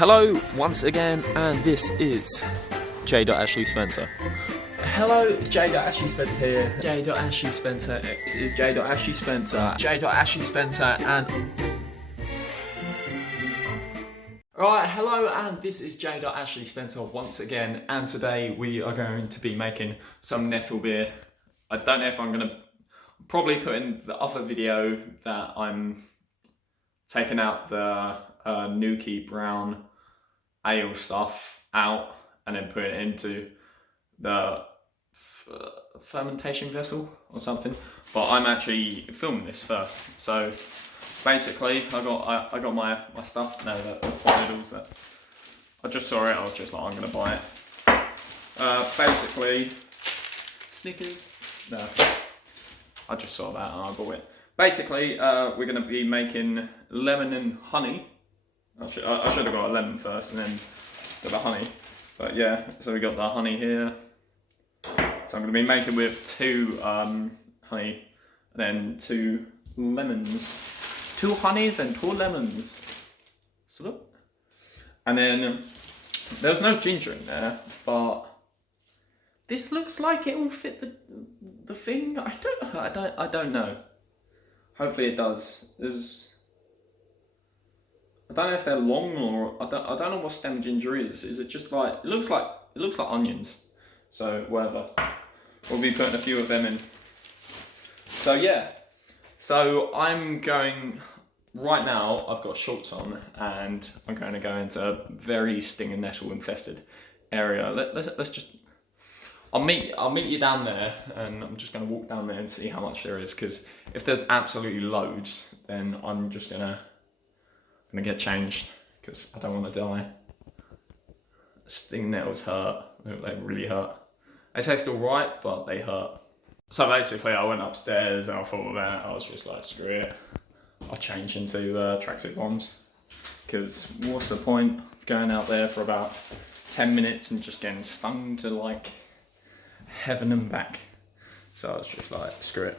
Hello once again, and this is J.Ashley Spencer. Hello, J.Ashley Spencer here. J.Ashley Spencer. This is J.Ashley Spencer. J.Ashley Spencer and... Right, hello, and this is J.Ashley Spencer once again, and today we are going to be making some Nettle beer. I don't know if I'm going to probably put in the other video that I'm taking out the Nuki brown ale stuff out and then put it into the fermentation vessel or something, but I'm actually filming this first. So basically I got my stuff now, the noodles that I just saw it, I was just like, I'm gonna buy it. Basically Snickers, no, I just saw that and I bought it. Basically we're gonna be making lemon and honey. I should have got a lemon first and then got the honey, but yeah, so we got the honey here. So I'm going to be making with 2 honey and then 2 lemons. 2 honeys and 2 lemons. So, and then there's no ginger in there, but this looks like it will fit the thing. I don't know. Hopefully it does. I don't know if they're long or I don't know what stem ginger is. Is it just like it looks like onions? So whatever. We'll be putting a few of them in. So yeah. So I'm going right now. I've got shorts on and I'm going to go into a very sting and nettle infested area. Let's just. I'll meet you down there, and I'm just going to walk down there and see how much there is. Because if there's absolutely loads, then I'm just gonna get changed because I don't want to die. Sting nettles hurt. They really hurt. They taste alright, but they hurt. So basically I went upstairs and I thought of that. I was just like, screw it. I'll change into tracksuit bombs. Because what's the point of going out there for about 10 minutes and just getting stung to like heaven and back? So I was just like, screw it.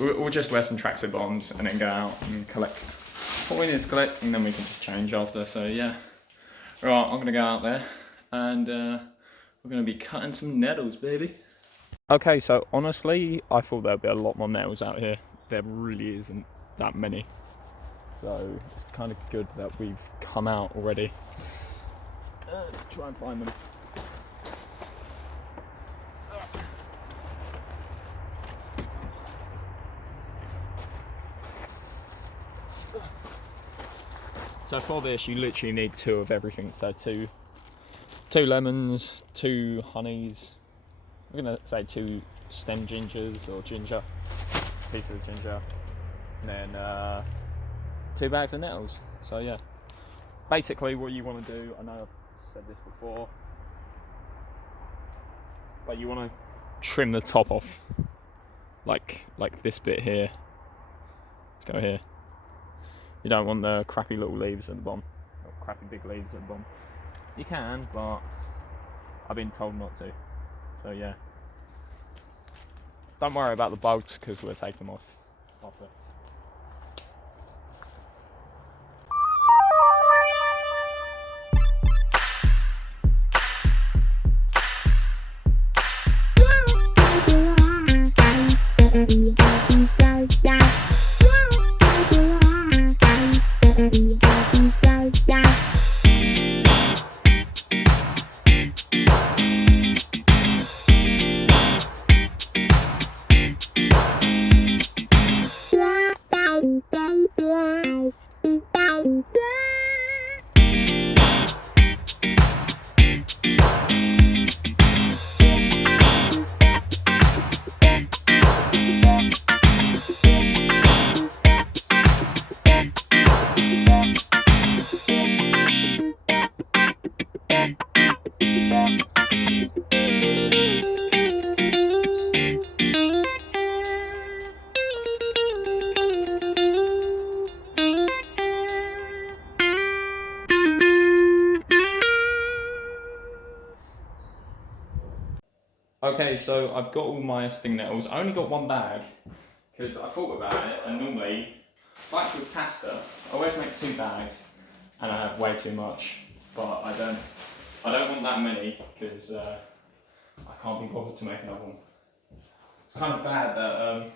We'll just wear some tracksuit bombs and then go out and collect. All we need is collect, and then we can just change after. So yeah, right, I'm gonna go out there and we're gonna be cutting some nettles, baby. Okay, so honestly, I thought there'd be a lot more nettles out here. There really isn't that many, so it's kind of good that we've come out already. Let's try and find them. So for this, you literally need 2 of everything. So two lemons, 2 honeys. We're gonna say 2 stem gingers or ginger, pieces of ginger, and then 2 bags of nettles. So yeah, basically what you want to do, I know I've said this before, but you want to trim the top off, like this bit here. Let's go here. You don't want the crappy little leaves at the bottom, or crappy big leaves at the bottom. You can, but I've been told not to. So yeah. Don't worry about the bugs because we'll take them off after. Okay, so I've got all my sting nettles. I only got 1 bag because I thought about it, and normally, like with pasta, I always make 2 bags, and I have way too much, but I don't want that many because I can't be bothered to make another one. It's kind of bad that I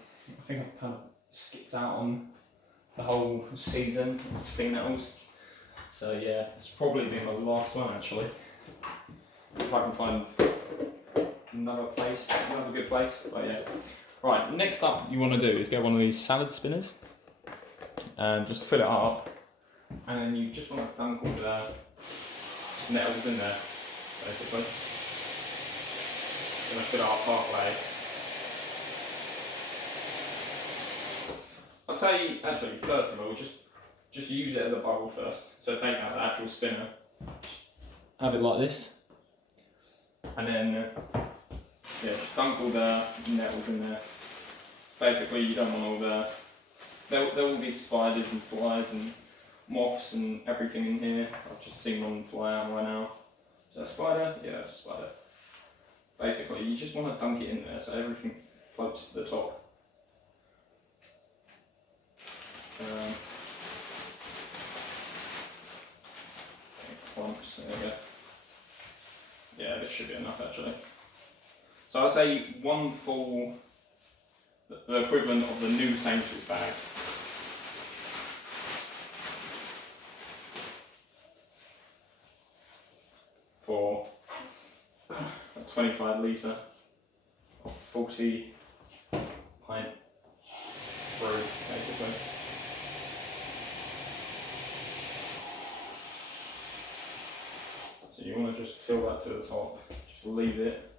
think I've kind of skipped out on the whole season of steam nettles. So yeah, it's probably been my last one actually. If I can find another good place, but yeah. Right, next up you want to do is get one of these salad spinners and just fill it up, and then you just want to dunk all the nettles in there, basically. Gonna fill it up halfway. I'd say actually first of all just use it as a bowl first. So take out the actual spinner, have it like this, and then yeah, just dunk all the nettles in there. Basically, you don't want all the there will be spiders and flies and moths and everything in here. I've just seen one fly out right now. Is that a spider? Yeah, it's a spider. Basically, you just want to dunk it in there so everything floats to the top. Clumps, there we go. Yeah, this should be enough actually. So I'd say one full, the equivalent of the new Sainsbury's bags. For a 25 litre or 40 pint brew, basically. So you want to just fill that to the top, just leave it.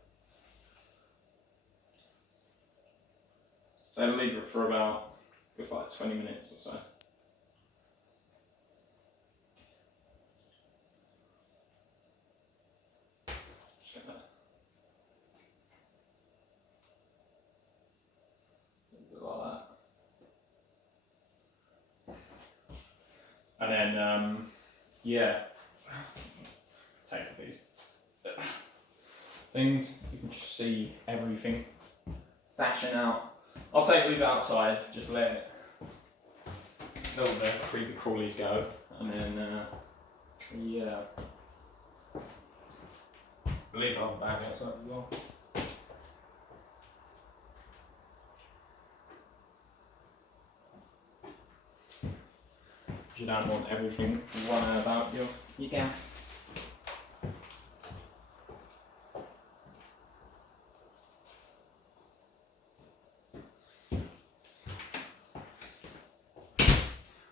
So leave it for about like 20 minutes or so. Just gonna do it like that. And then, yeah, take these things, you can just see everything bashing out. I'll leave it outside, just let all the creepy crawlies go, and then yeah, leave it on the bag outside as well. You don't want everything running about your gaff.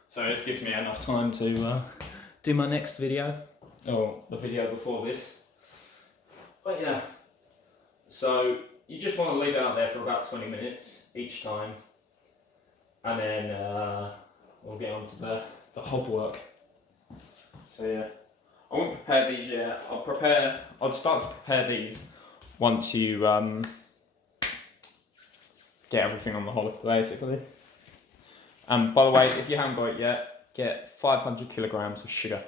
So this gives me enough time to do my next video, or the video before this. But yeah, so you just want to leave it out there for about 20 minutes each time, and then we'll get on to the hob work. So yeah, I won't prepare these yet. I'll start to prepare these once you get everything on the hob, basically. By the way, if you haven't got it yet, get 500 kilograms of sugar.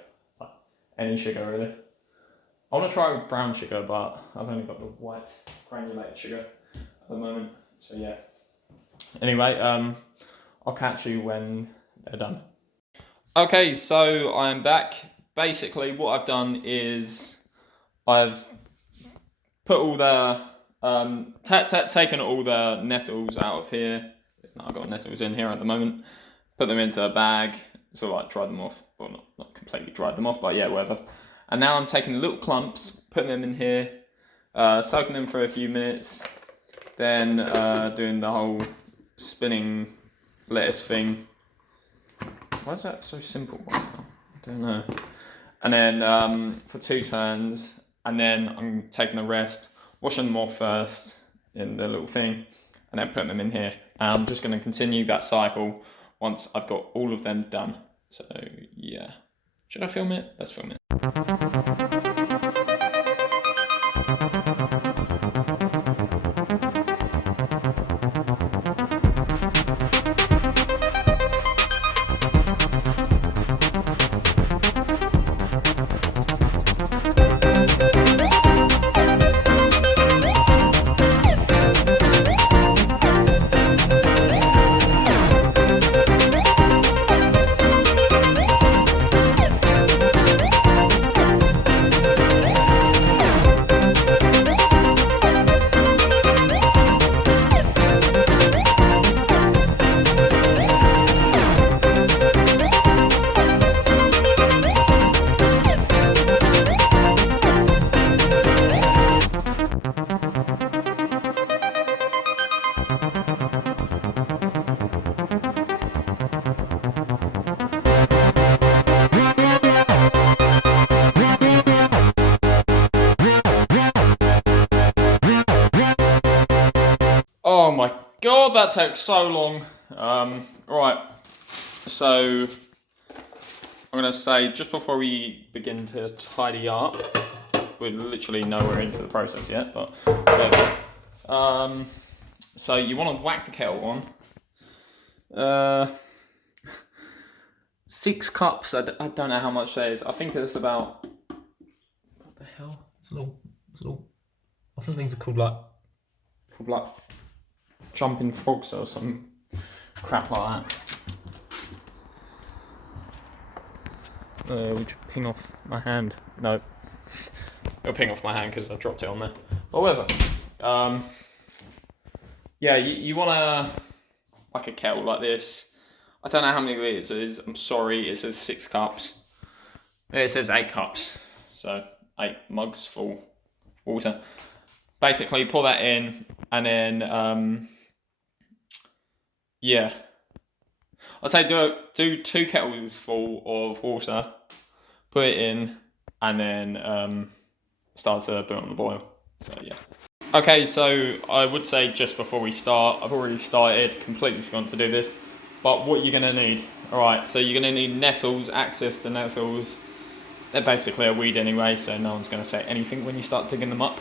Any sugar, really. I want to try with brown sugar, but I've only got the white granulated sugar at the moment. So yeah. Anyway, I'll catch you when they're done. Okay, so I'm back. Basically, what I've done is I've put all the taken all the nettles out of here. I've got nettles in here at the moment. Put them into a bag, so like dried them off. Well, not completely dried them off, but yeah, whatever. And now I'm taking little clumps, putting them in here, soaking them for a few minutes, then doing the whole spinning lettuce thing. Why is that so simple? I don't know. And then for 2 turns, and then I'm taking the rest, washing them off first in the little thing, and then putting them in here. And I'm just going to continue that cycle once I've got all of them done. So yeah, should I film it? Let's film it. God, that takes so long. Right, so I'm going to say just before we begin to tidy up, we're literally nowhere into the process yet, but whatever. So you want to whack the kettle on. 6 cups, I don't know how much that is. I think it's about, what the hell? It's a little, often things are called like jumping frogs or some crap like that. Would you ping off my hand? No. It'll ping off my hand because I dropped it on there. But whatever. Yeah, you want to, like a kettle like this. I don't know how many litres it is. I'm sorry, it says 6 cups. It says 8 cups. So 8 mugs full water. Basically, pour that in, and then yeah, I'd say do 2 kettles full of water, put it in, and then start to put it on the boil. So yeah. Okay, so I would say just before we start, I've already started, completely forgot to do this, but what you're going to need. Alright, so you're going to need nettles, access to nettles. They're basically a weed anyway, so no one's going to say anything when you start digging them up.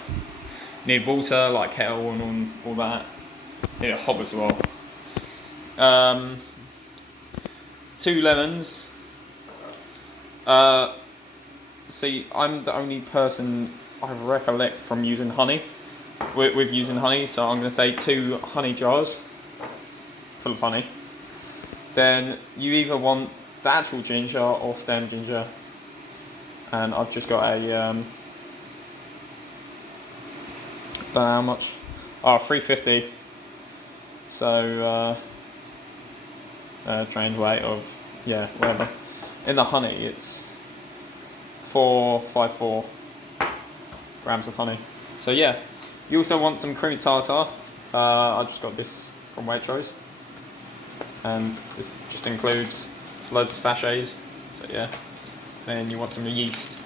You need water, like kettle and all that. You need a hob as well. 2 lemons. See, I'm the only person I recollect from using honey. With using honey, so I'm going to say 2 honey jars full of honey. Then you either want the actual ginger or stem ginger, and I've just got a don't know how much. 350. So drained weight of whatever. In the honey, it's 454 grams of honey. So yeah. You also want some creamy tartar. I just got this from Waitrose, and this just includes loads of sachets. So yeah, and you want some yeast.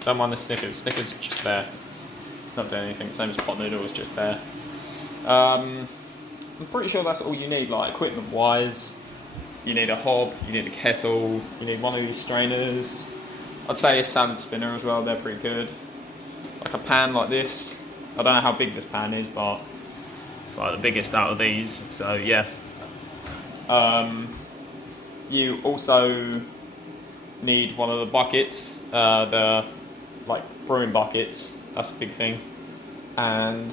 Don't mind the Snickers. Snickers are just there. It's not doing anything. Same as pot noodles, just there. I'm pretty sure that's all you need. Like equipment wise, you need a hob, you need a kettle, you need one of these strainers. I'd say a salad spinner as well. They're pretty good. Like a pan like this. I don't know how big this pan is, but it's like the biggest out of these, so yeah. You also need one of the buckets, the like brewing buckets, that's a big thing, and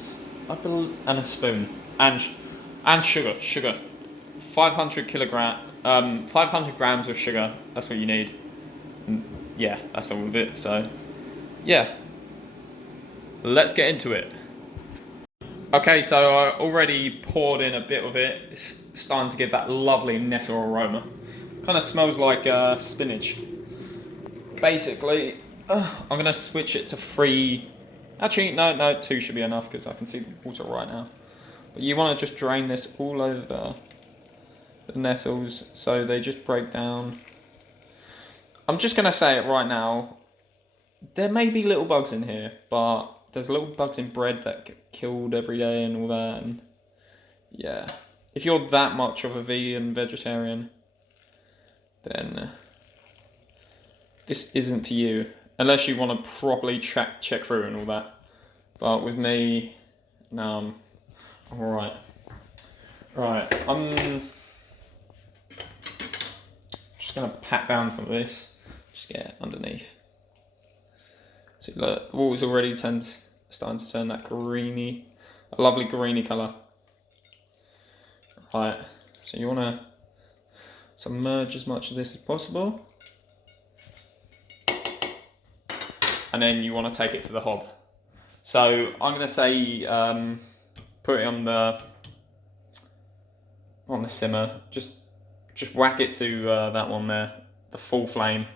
a spoon, and sugar, 500 grams of sugar, that's what you need, and yeah, that's all of it, so yeah. Let's get into it. Okay, so I already poured in a bit of it. It's starting to give that lovely nettle aroma. Kind of smells like spinach. Basically, I'm going to switch it to 3. Actually, no, 2 should be enough because I can see the water right now. But you want to just drain this all over the nettles so they just break down. I'm just going to say it right now. There may be little bugs in here, but there's little bugs in bread that get killed every day and all that. And yeah, if you're that much of a vegetarian, then this isn't for you. Unless you want to properly check through and all that. But with me, no, I'm alright. Right, I'm just going to pat down some of this. Just get it underneath. So look, the water's already starting to turn that a lovely greeny colour. Right, so you want to submerge as much of this as possible. And then you want to take it to the hob. So I'm going to say put it on the simmer. Just whack it to that one there, the full flame.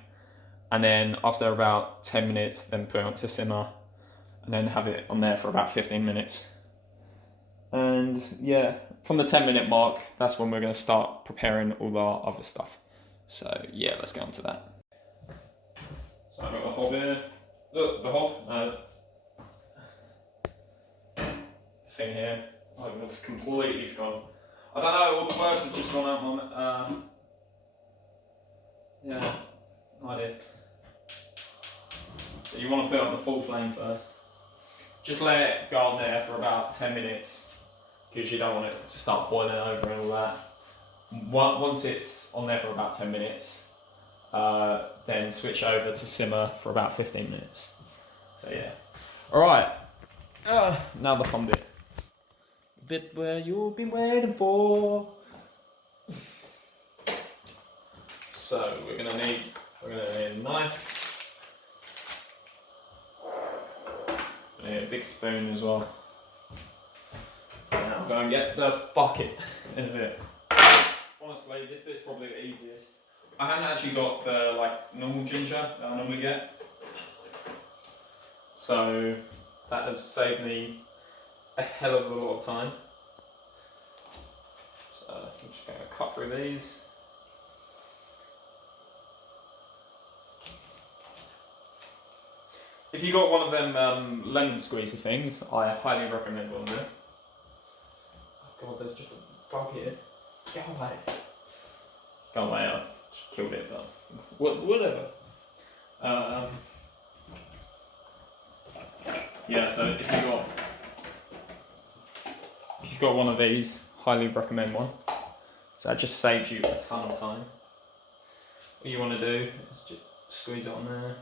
And then after about 10 minutes, then put it on to simmer, and then have it on there for about 15 minutes. And yeah, from the 10-minute mark, that's when we're going to start preparing all our other stuff. So yeah, let's get on to that. So I've got the hob here. The hob thing here. I've completely forgotten. I don't know, all the words have just gone out my yeah, no idea. So you want to put it on the full flame first. Just let it go on there for about 10 minutes because you don't want it to start boiling over and all that. Once it's on there for about 10 minutes, then switch over to simmer for about 15 minutes. So yeah. Alright, now the fun bit. The bit where you've been waiting for. So we're gonna need a knife. We need a big spoon as well. Now I'm going to get the bucket in a bit. Honestly, this bit's probably the easiest. I haven't actually got the normal ginger that I normally get. So that has saved me a hell of a lot of time. So I'm just going to cut through these. If you got one of them lemon squeezer things, I highly recommend one of them. Oh god, there's just a bug here. Get away. Go away, I just killed it, but whatever. Yeah, so if you've got one of these, highly recommend one. So that just saves you a ton of time. What you want to do is just squeeze it on there.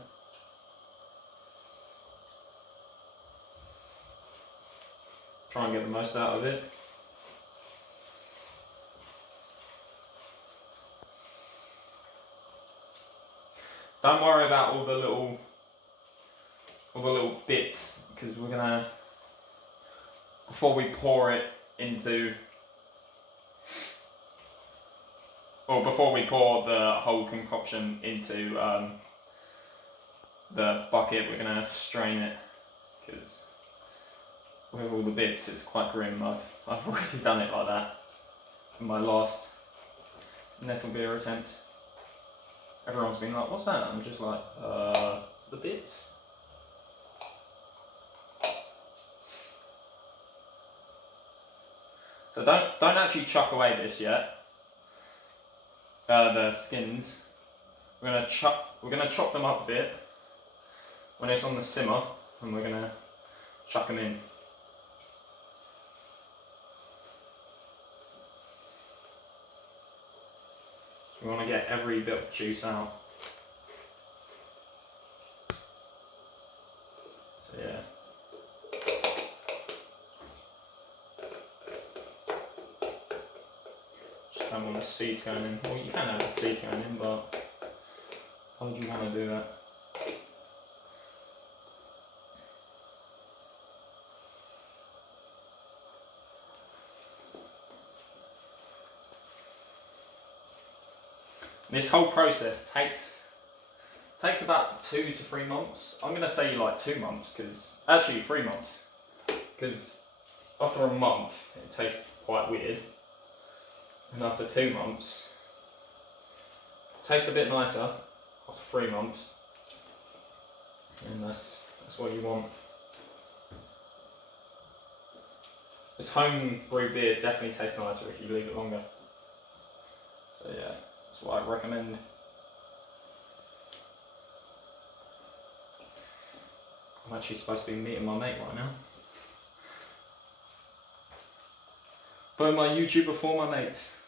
Try and get the most out of it. Don't worry about all the little bits, because we're gonna, before we pour the whole concoction into the bucket, we're gonna strain it, because with all the bits it's quite grim. I've already done it like that in my last Nettle beer attempt. Everyone's been like, what's that? I'm just like, the bits. So don't actually chuck away this yet. The skins. We're gonna chop them up a bit when it's on the simmer, and we're gonna chuck them in. We want to get every bit of juice out. So yeah. Just don't want the seeds going in. Well, you can have the seeds going in, but how would you want to do that? This whole process takes about 2 to 3 months. I'm gonna say like 2 months, because actually 3 months, because after a month it tastes quite weird, and after 2 months it tastes a bit nicer. After 3 months, and that's what you want. This home brew beer definitely tastes nicer if you leave it longer. So yeah, that's what I recommend. I'm actually supposed to be meeting my mate right now. But my YouTube before my mates.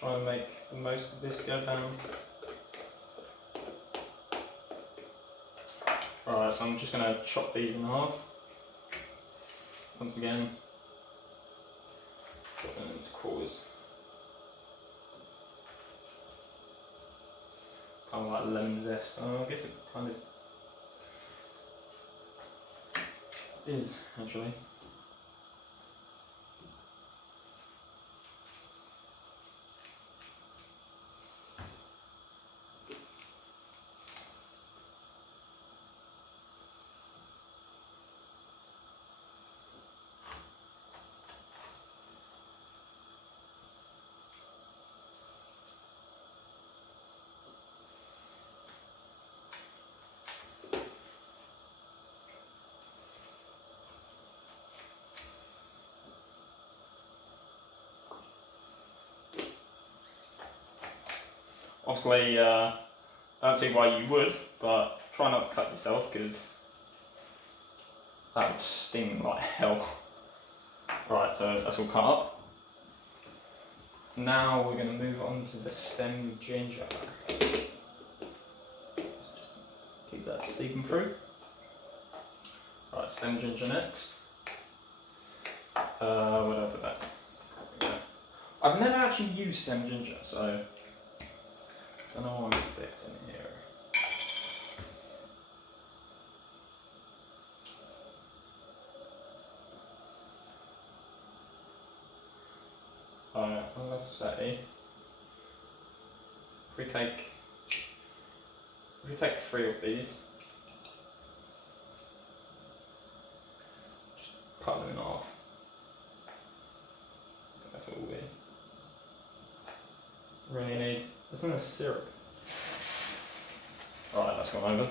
Try and make the most of this go down. Alright, so I'm just going to chop these in half. Once again, chop them into quarters. Kind of like lemon zest. I guess it kind of is, actually. Obviously, I don't see why you would, but try not to cut yourself because that would sting like hell. Right, so that's all cut up. Now we're going to move on to the stem ginger. Let's just keep that seeping through. Right, stem ginger next. Where did I put that? There we go. I've never actually used stem ginger, so I don't know what I'm expecting here. Alright, well, let's say if we take 3 of these, just cut them in half. That's all we really need. There's no syrup. Alright, that's gone over.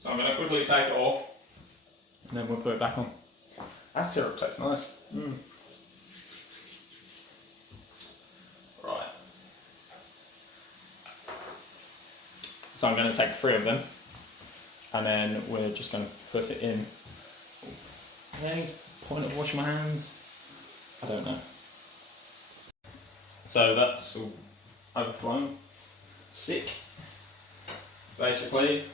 So I'm going to quickly take it off and then we'll put it back on. That syrup tastes nice. Right. So I'm going to take 3 of them and then we're just going to put it in. Any point of washing my hands? I don't know. So that's all overflown. Sick. Basically,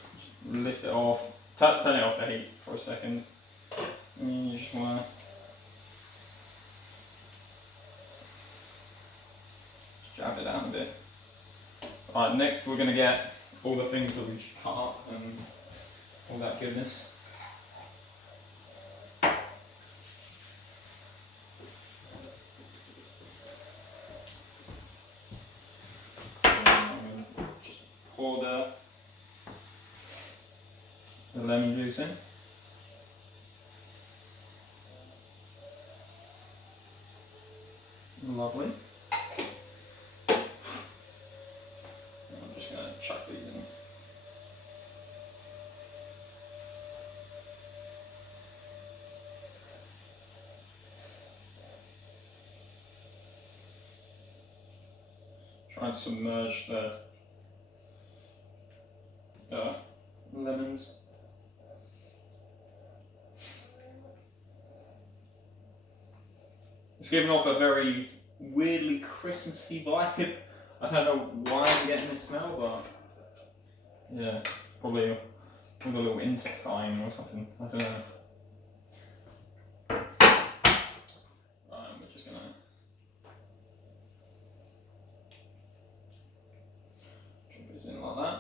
lift it off, turn it off the heat for a second. And you just want to jab it down a bit. Alright, next we're going to get all the things that we should cut up and all that goodness. Just pour the lemon juice in. Lovely. I'm just going to chuck these in. Try and submerge the lemons. It's giving off a very weirdly Christmassy vibe. I don't know why I'm getting this smell, but yeah, probably with a little insect dying or something. I don't know. Right, we're just gonna drop this in like that.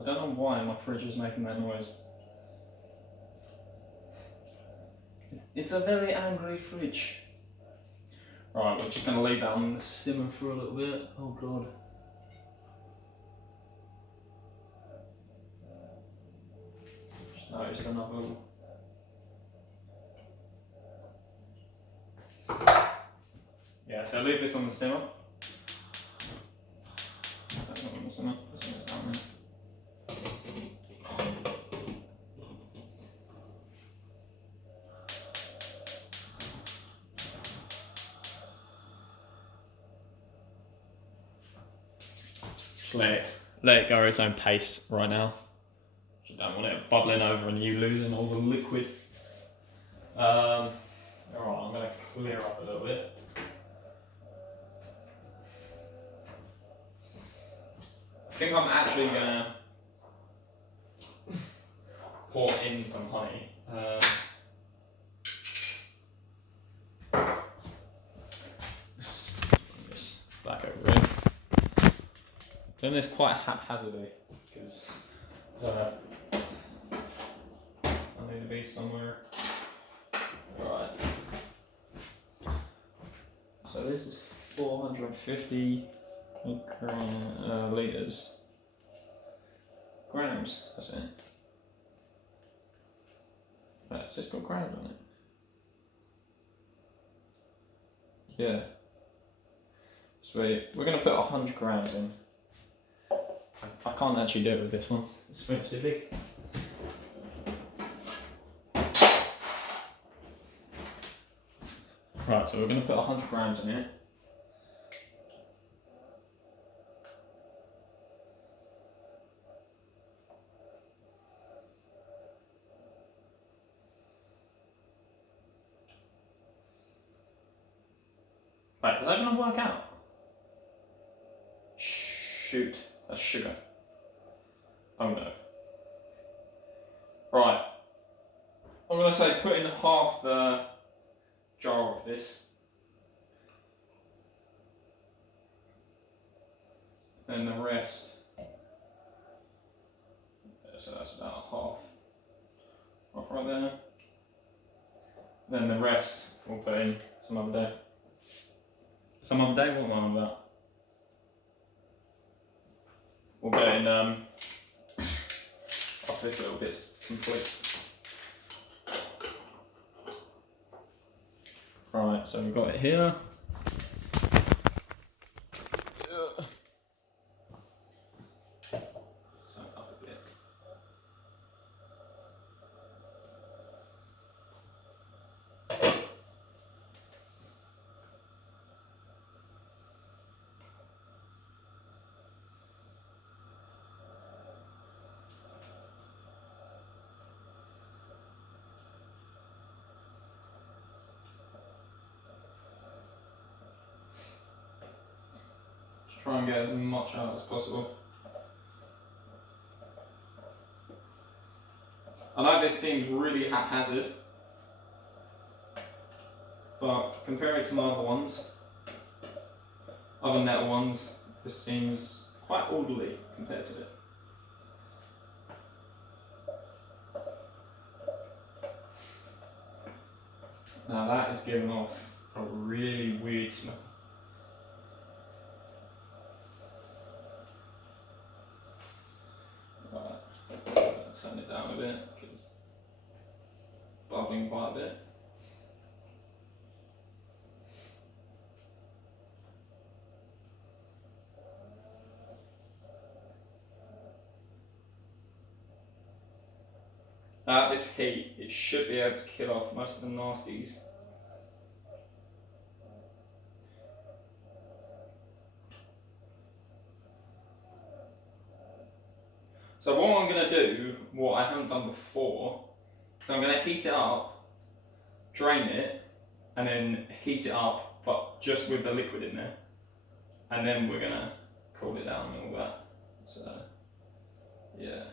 I don't know why my fridge is making that noise. It's a very angry fridge. Right, we're just going to leave that on the simmer for a little bit. Oh god. Just noticed another little... Yeah, so leave this on the simmer. That's not on the simmer, the simmer's down there. Just let it go at its own pace right now. You don't want it bubbling over and you losing all the liquid. Alright, I'm going to clear up a little bit. I think I'm actually going to pour in some honey. Just back over it. Doing this quite haphazardly because I need to be somewhere. Right. So this is 450 grams grams, that's it. Right, it's just got grams on it. Yeah. Sweet. We're going to put 100 grams in. I can't actually do it with this one. The spoon's too big. Right, so we're going to put 100 grams in it. Right, is that going to work out? Shoot, that's sugar. Oh no. Right, I'm going to say put in half the jar of this. Then the rest. So that's about half right there. Then the rest we'll put in some other day. Some other day, what am I on about? We'll get in after this little bit's complete. Right, so we've got it here. Try and get as much out as possible. I know this seems really haphazard, but compared to my other ones, other Nettle ones, this seems quite orderly compared to it. Now that is giving off a really weird smell. Turn it down a bit because it's bubbling quite a bit. At this heat, it should be able to kill off most of the nasties. So what I'm going to do, what I haven't done before, so I'm going to heat it up, drain it, and then heat it up, but just with the liquid in there. And then we're going to cool it down and all that. So, yeah.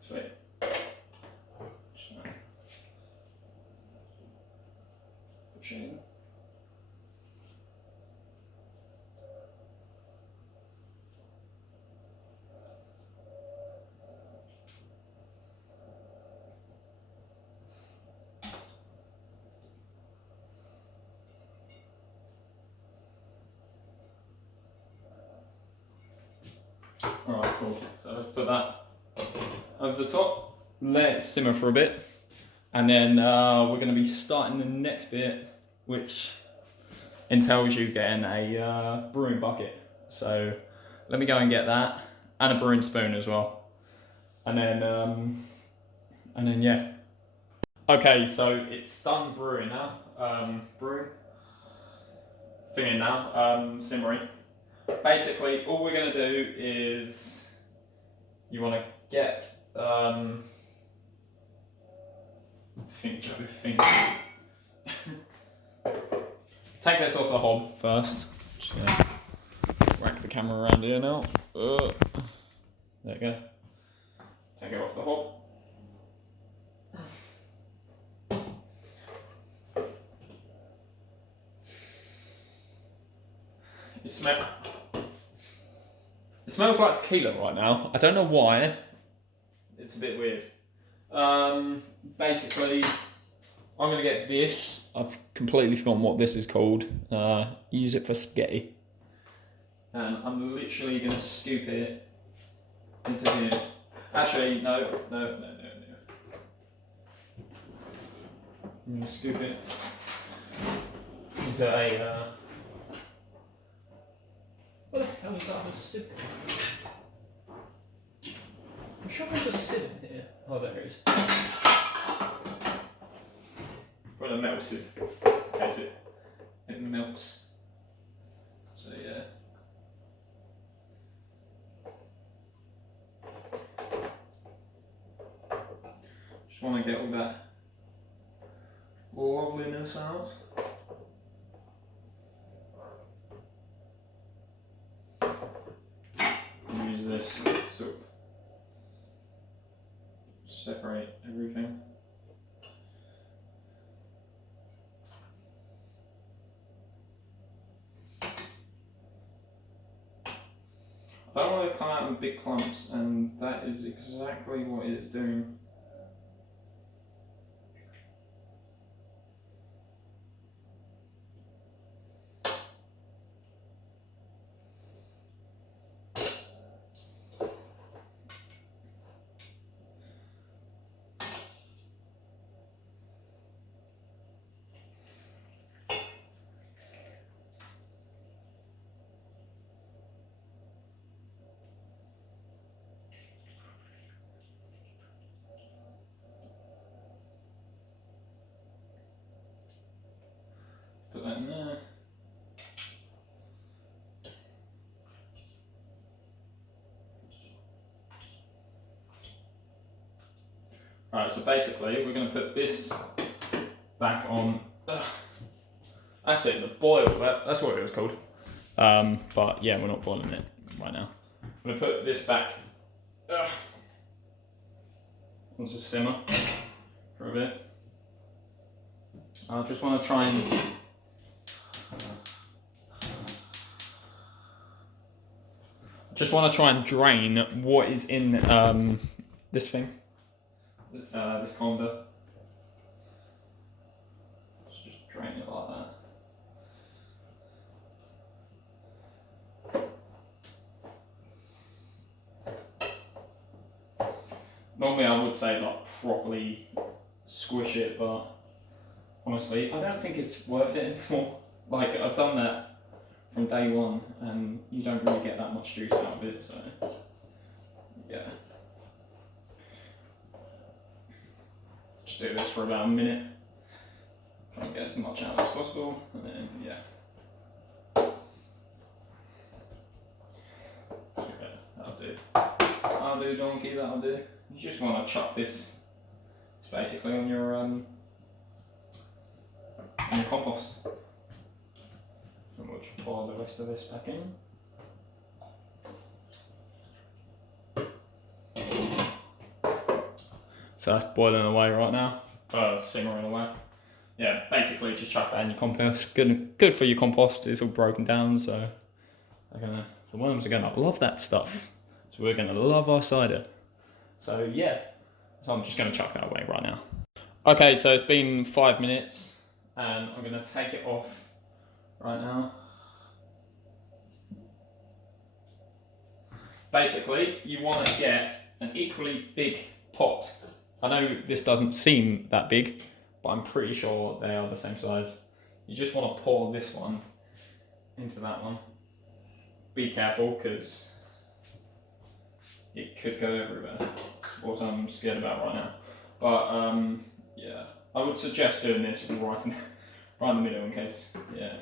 Sweet. Pushing. Alright, cool. So let's put that over the top, let it simmer for a bit, and then we're going to be starting the next bit, which entails you getting a brewing bucket. So let me go and get that, and a brewing spoon as well, and then yeah. Okay, so it's done brewing now. Brewing, thinging now, simmering. Basically, all we're going to do is you want to get think. Take this off the hob first. Just gonna rack the camera around here now. There you go. Take it off the hob. It smells like tequila right now. I don't know why. It's a bit weird. Basically, I'm going to get this. I've completely forgotten what this is called. Use it for spaghetti. And I'm literally going to scoop it into here. Actually, no. I'm going to scoop it into a... What the hell is that on a sieve? I'm sure there's a sieve in here. Oh, there it is. Well, a melt sieve. Has it? It melts. So yeah. Just want to get all that loveliness out. Use this sort of separate everything. I don't want to come out in big clumps, and that is exactly what it is doing. Put that in there. Alright, so basically we're going to put this back on. That's it, the boil. That's what it was called. But yeah, we're not boiling it right now. I'm going to put this back onto simmer for a bit. I just want to try and drain what is in this thing, this colander. Just drain it like that. Normally I would say like properly squish it, but honestly I don't think it's worth it anymore. Like I've done that from day one and you don't really get that much juice out of it, so yeah. Just do this for about a minute. Try and get as much out as possible, and then yeah. That'll do. That'll do, donkey, that'll do. You just want to chuck this, it's basically on your compost. And we'll just pour the rest of this back in. So that's boiling away right now, simmering away. Yeah, basically just chuck that in your compost. Good for your compost. It's all broken down, so the worms are gonna love that stuff. So we're gonna love our cider. So yeah, so I'm just gonna chuck that away right now. Okay, so it's been 5 minutes, and I'm gonna take it off right now. Basically, you want to get an equally big pot. I know this doesn't seem that big, but I'm pretty sure they are the same size. You just want to pour this one into that one. Be careful, because it could go everywhere. That's what I'm scared about right now. But yeah, I would suggest doing this right in the middle in case, yeah.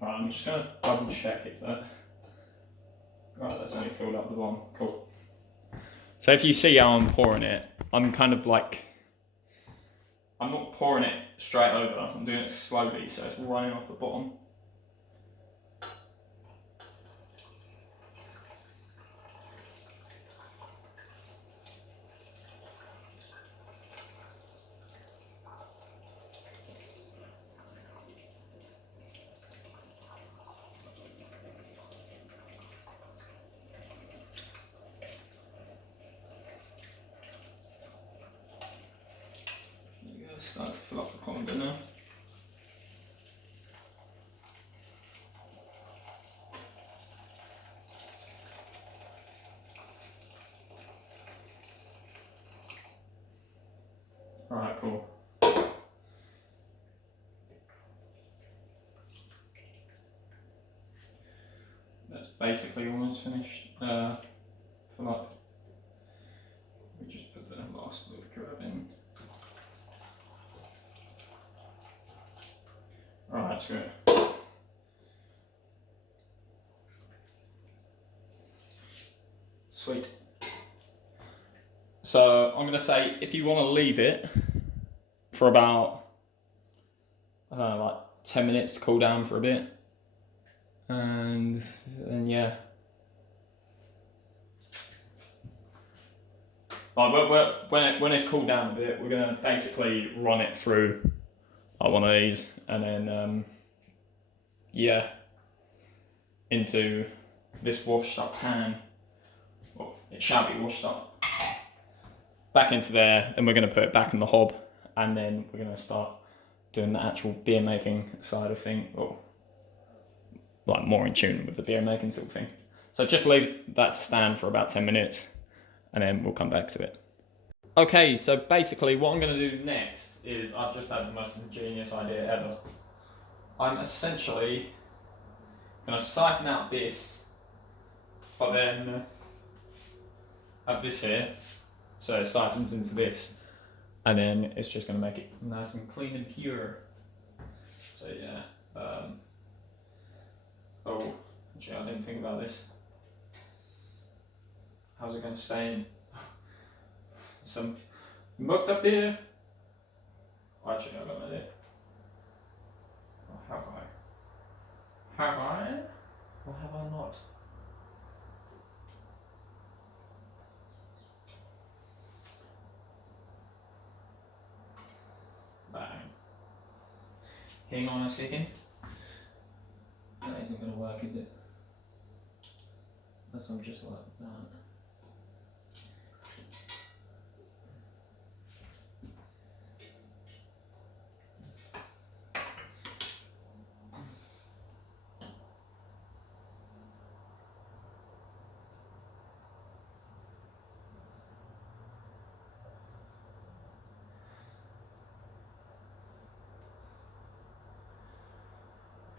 Right, I'm just going to double check if that... Right, that's only filled up the bottom. Cool. So if you see how I'm pouring it, I'm kind of like... I'm not pouring it straight over, I'm doing it slowly, so it's running off the bottom. start to fill up the colander now. Alright, cool. That's basically almost finished. Fill up. We just put the last little drop in. Alright, that's good. Sweet. So I'm going to say if you want to leave it for about, I don't know, like 10 minutes to cool down for a bit. And then yeah. When it's cooled down a bit, we're going to basically run it through like one of these and then yeah, into this washed up pan. Well, it shall be washed up. Back into there, then we're going to put it back in the hob, and then we're going to start doing the actual beer making side of thing, or like more in tune with the beer making sort of thing. So just leave that to stand for about 10 minutes, and then we'll come back to it. Okay, so basically what I'm going to do next is I've just had the most ingenious idea ever. I'm essentially going to siphon out this, but then have this here, so it siphons into this, and then it's just going to make it nice and clean and pure. So yeah, oh, actually I didn't think about this. How's it going to stay in? Some mucked up here. Actually, I've got an idea. Or have I? Have I? Or have I not? Bang. Hang on a second. That isn't going to work, is it? That's all just like that.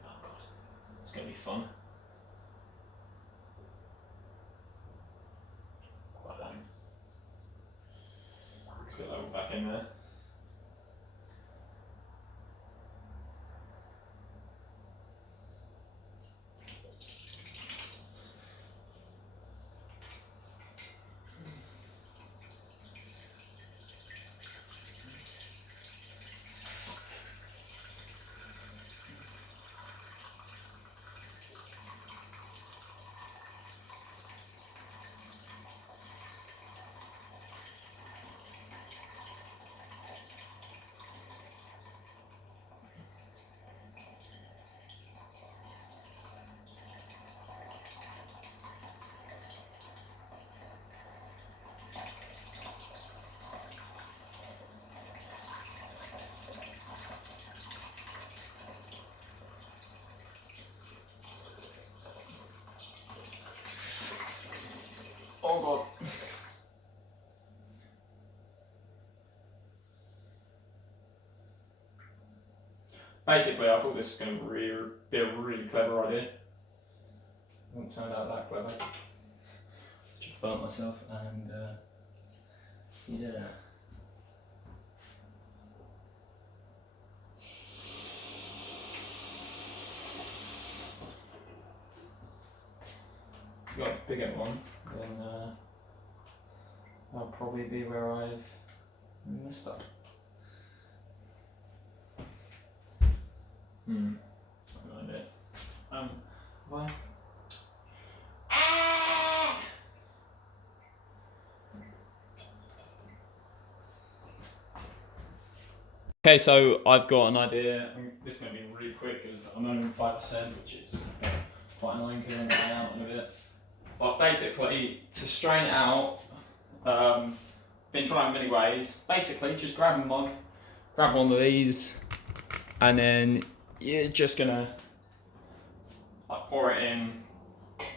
Oh god, it's going to be fun. Let's get that all back in there. Oh god. Basically, I thought this was going to be a really clever idea. It hasn't turned out that clever. Just burnt myself and yeah. If you've got a bigger one, then that'll probably be where I've messed up. I've no idea. Why? Okay, so I've got an idea. This is going to be really quick because I'm only on 5%, which is quite annoying because I'm going out in a bit. But basically, to strain it out, been trying many ways. Basically, just grab a mug, grab one of these, and then you're just gonna like pour it in,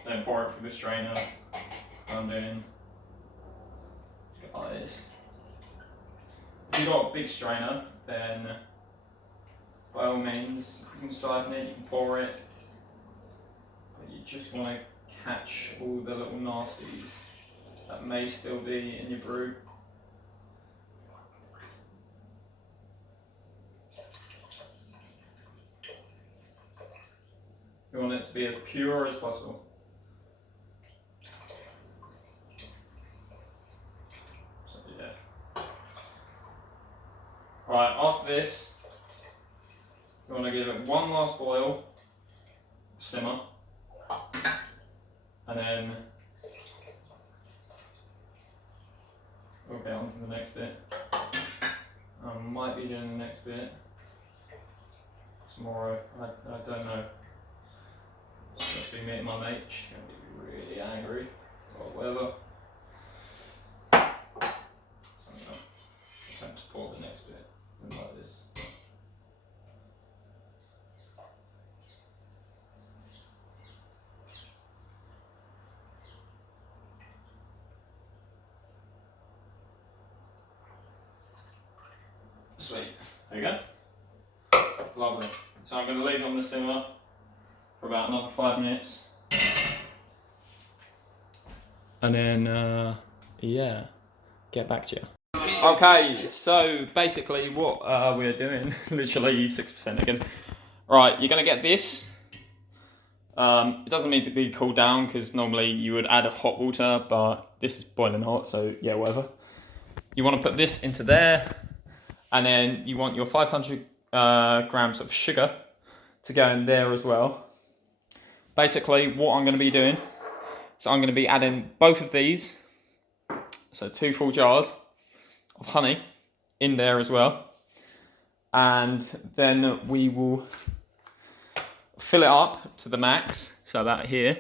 then pour it through the strainer, and then just go like this. If you've got a big strainer, then by all means you can siphon it, you can pour it, but you just want to catch all the little nasties that may still be in your brew. You want it to be as pure as possible. So yeah. Right, after this, you want to give it one last boil, simmer, and then we'll get on to the next bit. I might be doing the next bit tomorrow, I don't know. It's supposed to be me and my mate, she's going to be really angry, or whatever. So I'm going to attempt to pour the next bit, and like this. Sweet, there you go. Lovely. So I'm going to leave it on the simmer for about another 5 minutes. And then, yeah, get back to you. Okay, so basically what we're doing, literally 6% again. Right, you're going to get this. It doesn't need to be cooled down because normally you would add a hot water, but this is boiling hot, so yeah, whatever. You want to put this into there, and then you want your 500 grams of sugar to go in there as well. Basically, what I'm going to be doing is I'm going to be adding both of these, so 2 full jars of honey in there as well, and then we will fill it up to the max, so that here.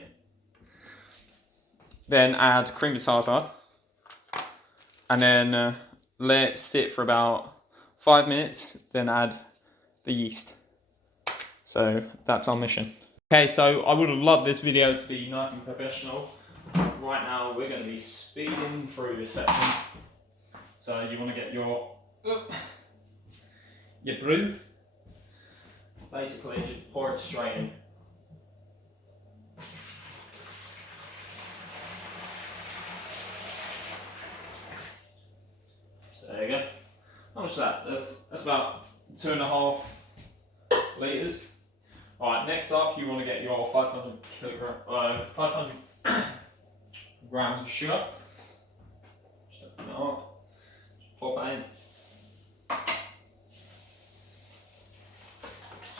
Then add cream tartar, and then let it sit for about 5 minutes, then add the yeast. So that's our mission. Okay, so I would have loved this video to be nice and professional. Right now we're going to be speeding through this section. So you want to get your brew. Basically just pour it straight in. So there you go. How much is that? That's about 2.5 litres. Alright, next up you want to get your 500 grams of sugar. Just open it up. Just pop it in.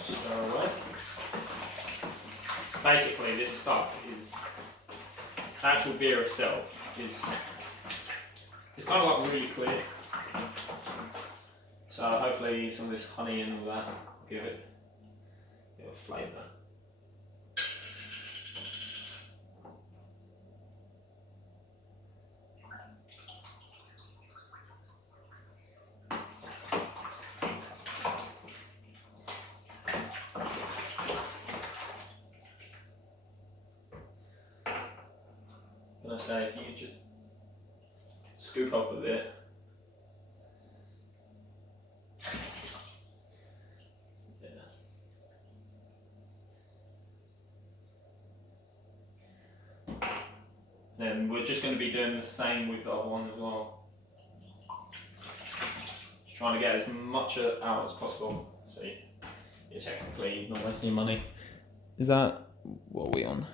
Stir away. Basically this stuff is, the actual beer itself is, it's kind of like really clear. So hopefully some of this honey and all that will give it a flavour. I'm gonna say if you could just scoop up a bit. Then we're just going to be doing the same with the other one as well. Just trying to get as much out as possible. So you're technically not wasting your money. Is that, what are we on?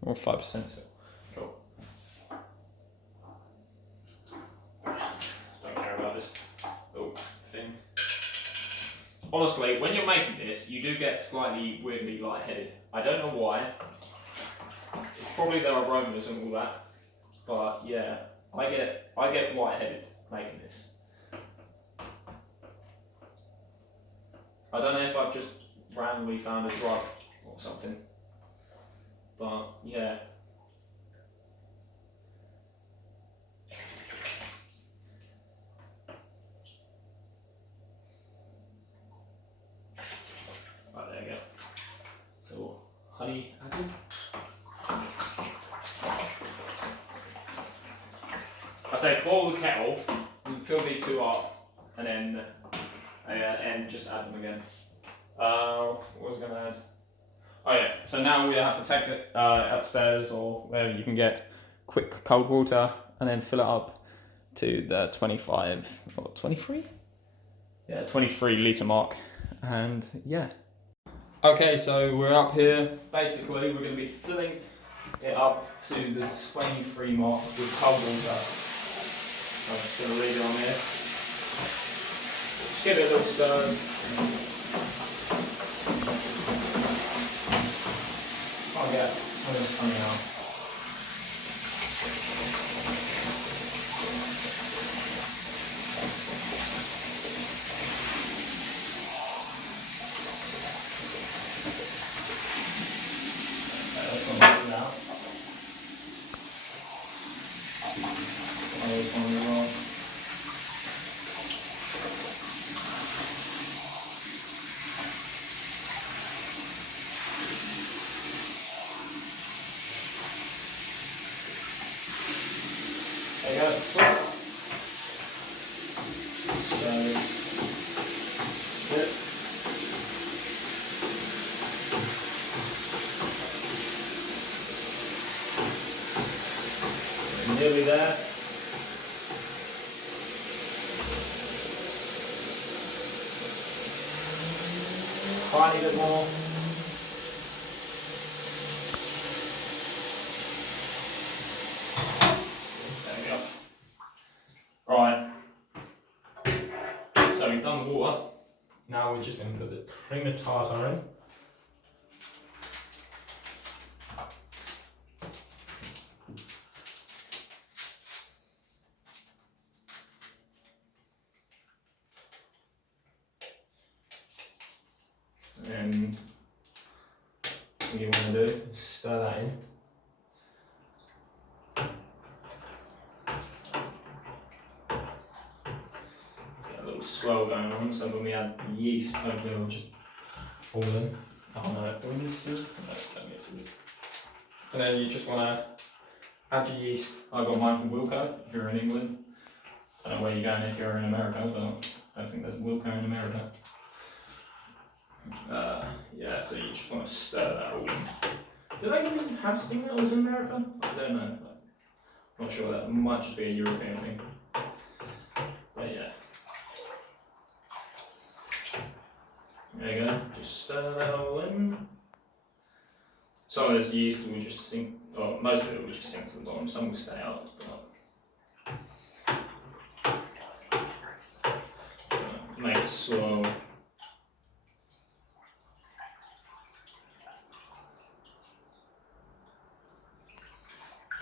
Or 5% still. Cool. Don't care about this little thing. Honestly, when you're making this, you do get slightly weirdly lightheaded. I don't know why. It's probably their aromas and all that, but yeah, I get lightheaded making this. I don't know if I've just randomly found a drug or something, but yeah. say boil the kettle, and fill these two up, and then just add them again. What was I going to add? Oh yeah, so now we have to take it upstairs or where you can get quick cold water and then fill it up to the 25 or 23? Yeah, 23 litre mark. And yeah. Okay, so we're up here. Basically, we're going to be filling it up to the 23 mark with cold water. I'm just going to leave it on there. Just give it a little stir. Oh yeah, something's coming out. There you go, stop. So, good. We're nearly there. Tiny bit more. Right, so we've done the water. Now we're just going to put the cream of tartar in. And what you want to do is stir that in. Swirl going on, so when we add the yeast, hopefully it'll just fall in. Oh no, do we need scissors? No, don't need scissors. And then you just want to add your yeast. I got mine from Wilco if you're in England. I don't know where you're going if you're in America, but I don't think there's Wilco in America. Yeah, so you just want to stir that all in. Do they even have steam kettles in America? I don't know. I'm not sure, that might just be a European thing. But yeah. There you go, just stir that all in. Some of this yeast will just sink, or most of it will just sink to the bottom, some will stay out. Make it swirl.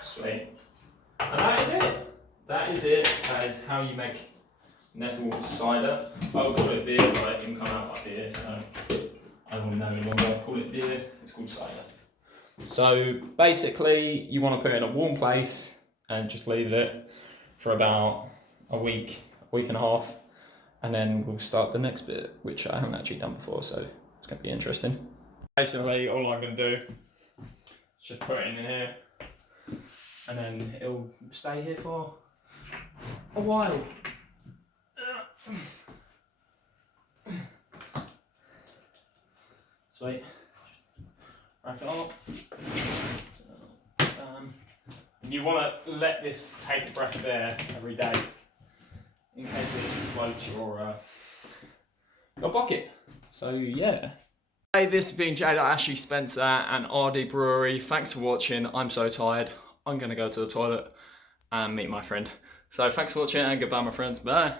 Sweet. And that is it. That is it. That is how you make Nettle cider. I would call it beer, but it can come out like beer, so I wouldn't know any longer. I'll call it beer, it's called cider. So basically, you want to put it in a warm place and just leave it for about a week and a half, and then we'll start the next bit, which I haven't actually done before, so it's going to be interesting. Basically, all I'm going to do is just put it in here, and then it'll stay here for a while. Sweet. Wrap it up. And you want to let this take a breath of air every day in case it explodes your bucket. So yeah. Hey, this has been J.Ashley, Spencer and RD Brewery. Thanks for watching. I'm so tired. I'm going to go to the toilet and meet my friend. So thanks for watching and goodbye my friends. Bye.